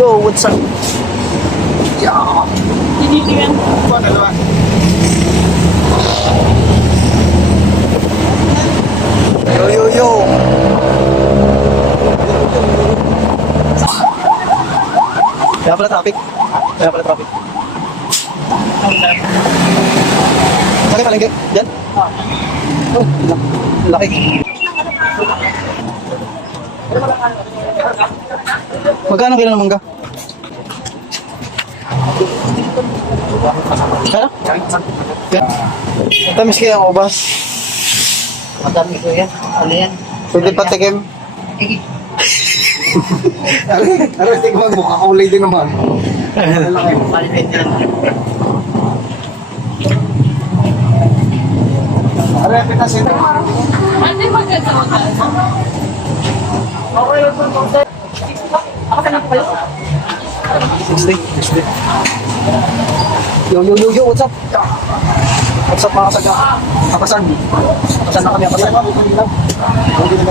Yo, what's up? Yeah. Tinitigan. Yo. Kaya pala traffic. Sakit palengke? Diyan? Oh, laki. Magkano kilo ng mangga? Ha? Tamis kaya ang ubas. Madami ko yan. Ano yan? Pwede patikim. Ano, tigman mo, kakaulay din naman. Malipit yan. Ano, pitasin mo. Ano yung magkakaroon? Okay, ako ka na kayo. 60. Yo, what's up? What's up mga kasaga? Kapasan na kami, kapasan. Hindi na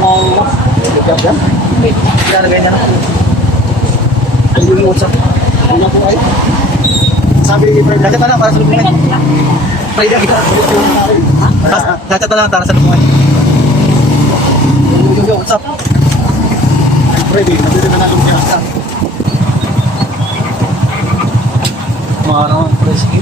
mga yan. Ilalagay na. Yo, what's up? Ano po ay? Sabi ni Fred, lahat na para sa lubungan. Pwede kita. Lahat na para sa lubungan. Yo, what's up? Freddy, nandito na nalong siya. Mga ano, sige.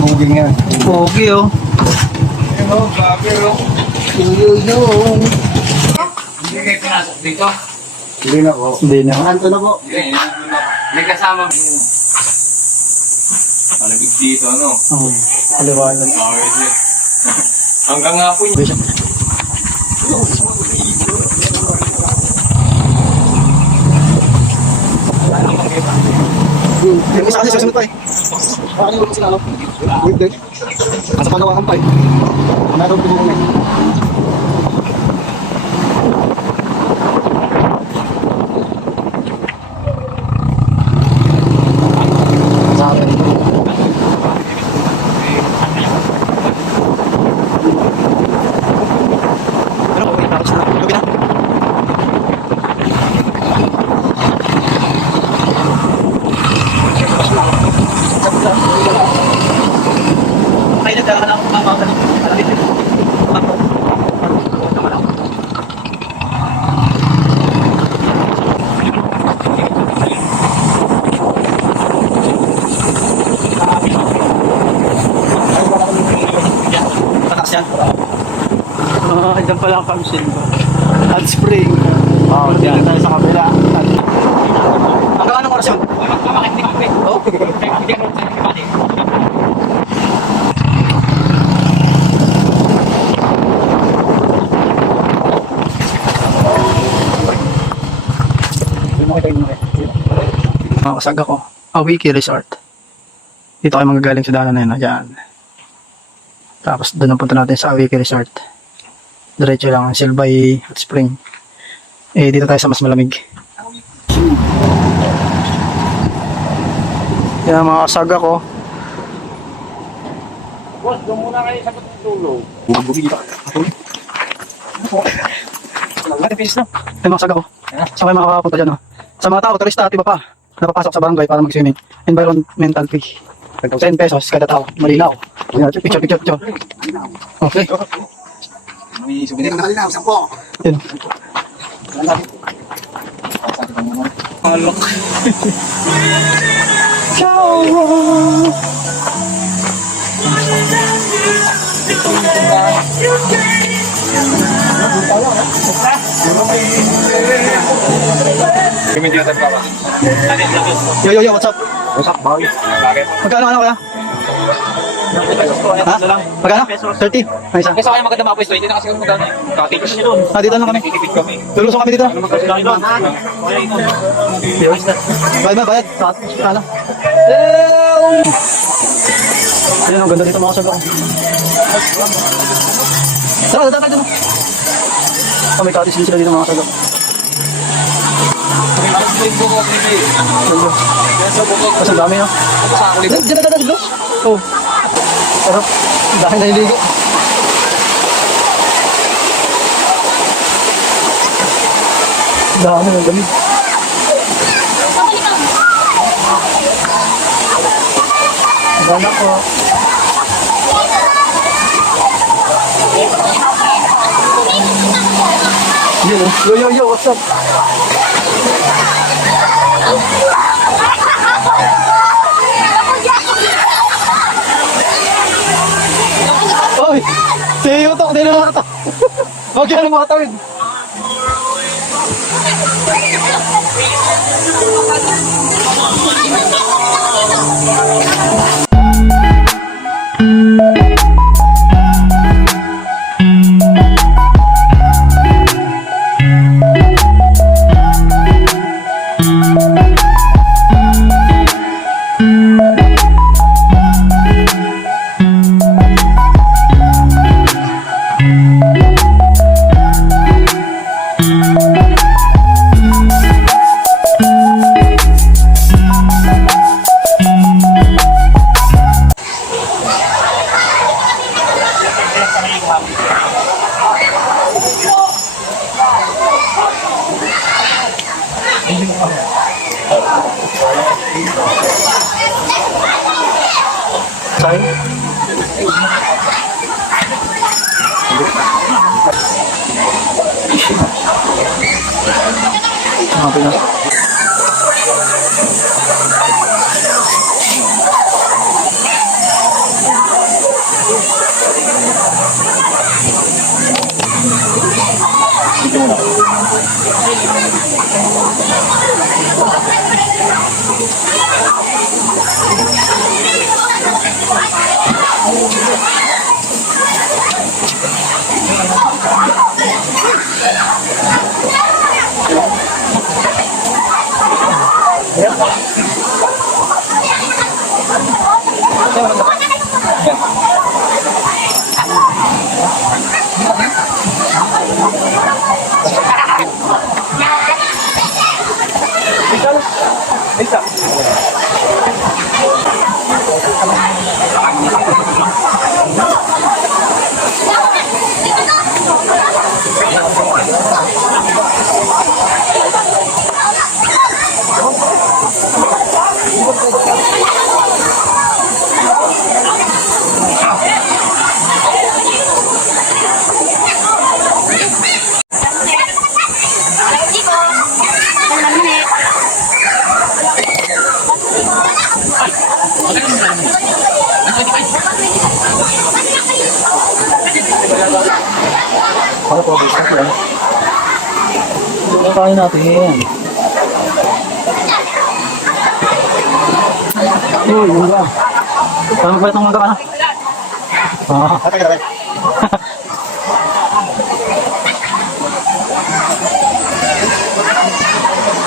Buging nga. Pogi oh. Hello, grabe oh. Yo. Hindi kayo pinasok dito? Hindi na po. Hindi na. Anto na po. Hindi. May kasama. Malagig dito, ano? Oh, aliwanag. Hanggang nga po niya. Yung isa kasi susunod pa eh. Ano yung sila, no? Hindi. Nasa pagawa pa eh. Meron din mo eh. Sabi. Pero okay, tapos na. Gabi na. Ay, nagkaroon ako ng mga patakas yan. Dyan pala ang kamsin ko. Hot spring. Oh, Dito tayo sa kabila. Hanggang anong oras yun? Oh. Mga kasaga ko, Awiki Resort. Dito kayo magagaling sa daanan na yun, dyan. Tapos doon ang punta natin sa Awiki Resort. Diretso lang, Silbay Hot Spring. Eh, dito tayo sa mas malamig. Yan mga kasaga ko. Boss, doon muna kayo sa tulog. Ate, peace na. Ay mga kasaga ko. Saan kayo makakapunta dyan? Oh? Sa mga tao, turista at iba pa. Napapasok sa barangay para mag-swimming. Environmental fee. 10 pesos kada tao. Malinaw. Picture. Okay. May souvenir na kalinaw, 10. Yun. Alok. Kami dito pa ba? Yo, what's up? What's up, boy? Bakit? Magkano kaya? Ha? Magkano? 30? Ay, isa. Kasi kaya maganda mga pwesto, hindi na kasi kami maganda. Kakatikas niyo doon. Ah, dito lang kami. Nakikipit kami. Lulusong kami dito. Ano magkasila doon? Bayad. Ano? Ayun, ang ganda dito mga saga ko. Tara, tayo dito. May katis din sila dito mga saga. Mas ang dami, no? Diyan na dito. Oh. Sarap. Dahil nahiligo. Dami ng damit. Gana po. Yo, what's up? Oy! Si Yutok, di na nakata. Huwag yan ang mga tawid. Say? Okay na. Ano po, gusto ko yan. Ano tayo natin? Uy, yun lang. Parang ba itong mga ka na?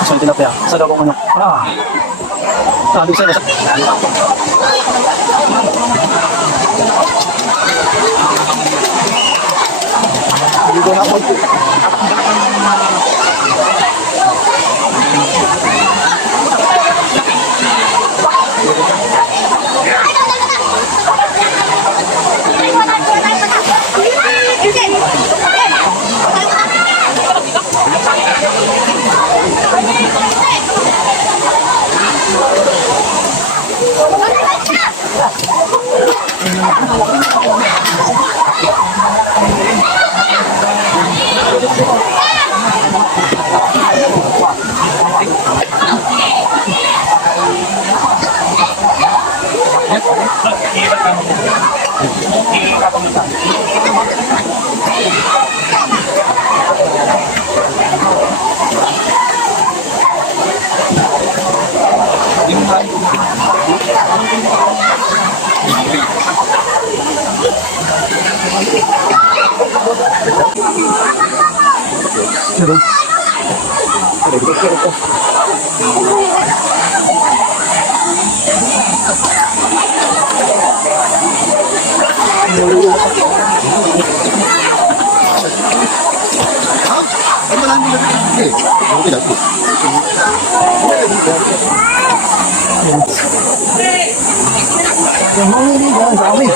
So, tilapia. Sa daw kong ano. Sabi sa'yo. Dito na po. Okay lang. Yung mga dami.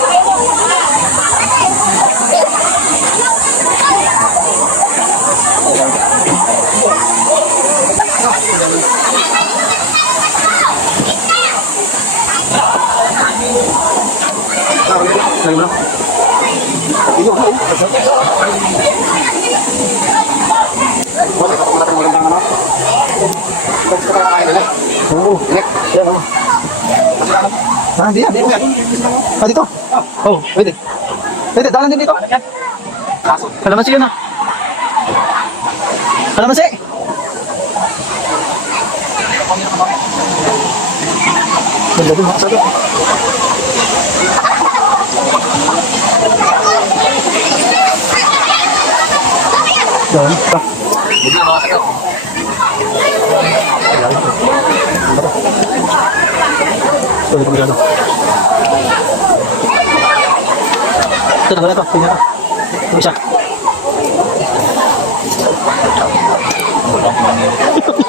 Lagi mo lang. Ino, ano? Wala ka pala ng magandang ano. Ito ka kakain nila. Oo. Inek. Yan, oh. Ah, hindi yan. Ah, dito. Oh, pwede. Pwede, dalan din dito. Kalamansi yun ah. Kalamansi. Ganda din mga sagot. Yan. Bigla mga sagot. Ito, ito, ito. Ito, wala ito. Tingnan ito. Ito isa.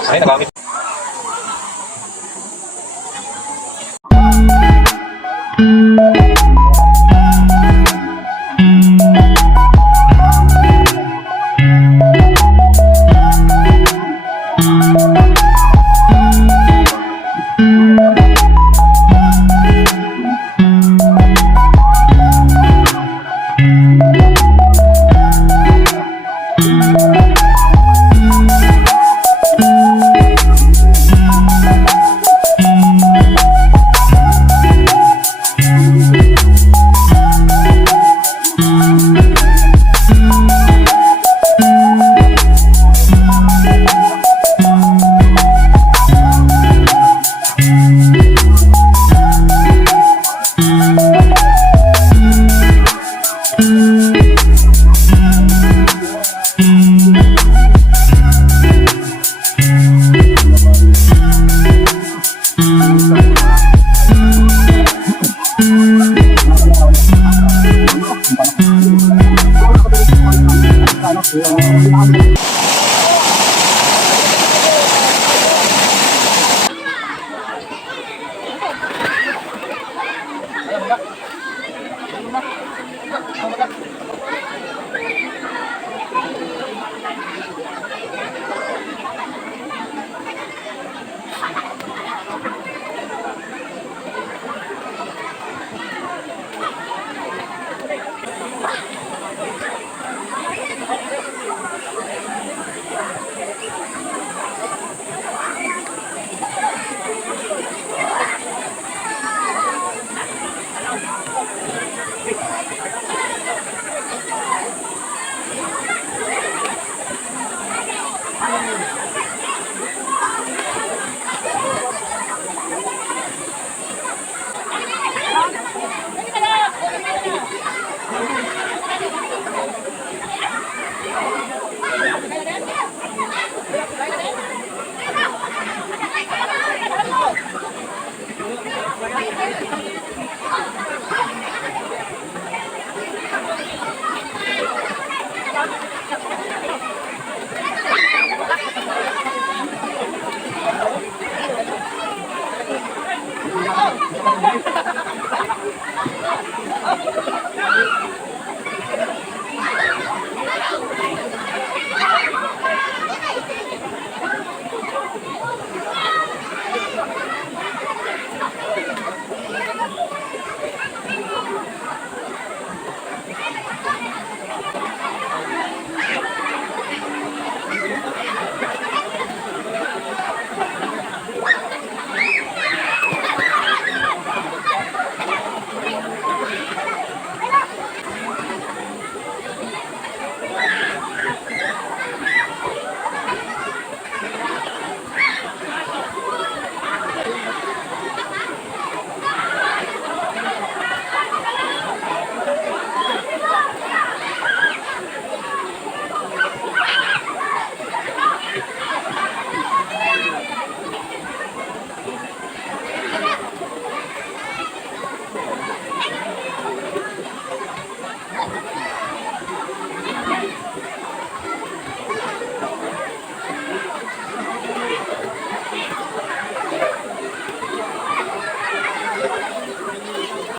Ay, nagamit.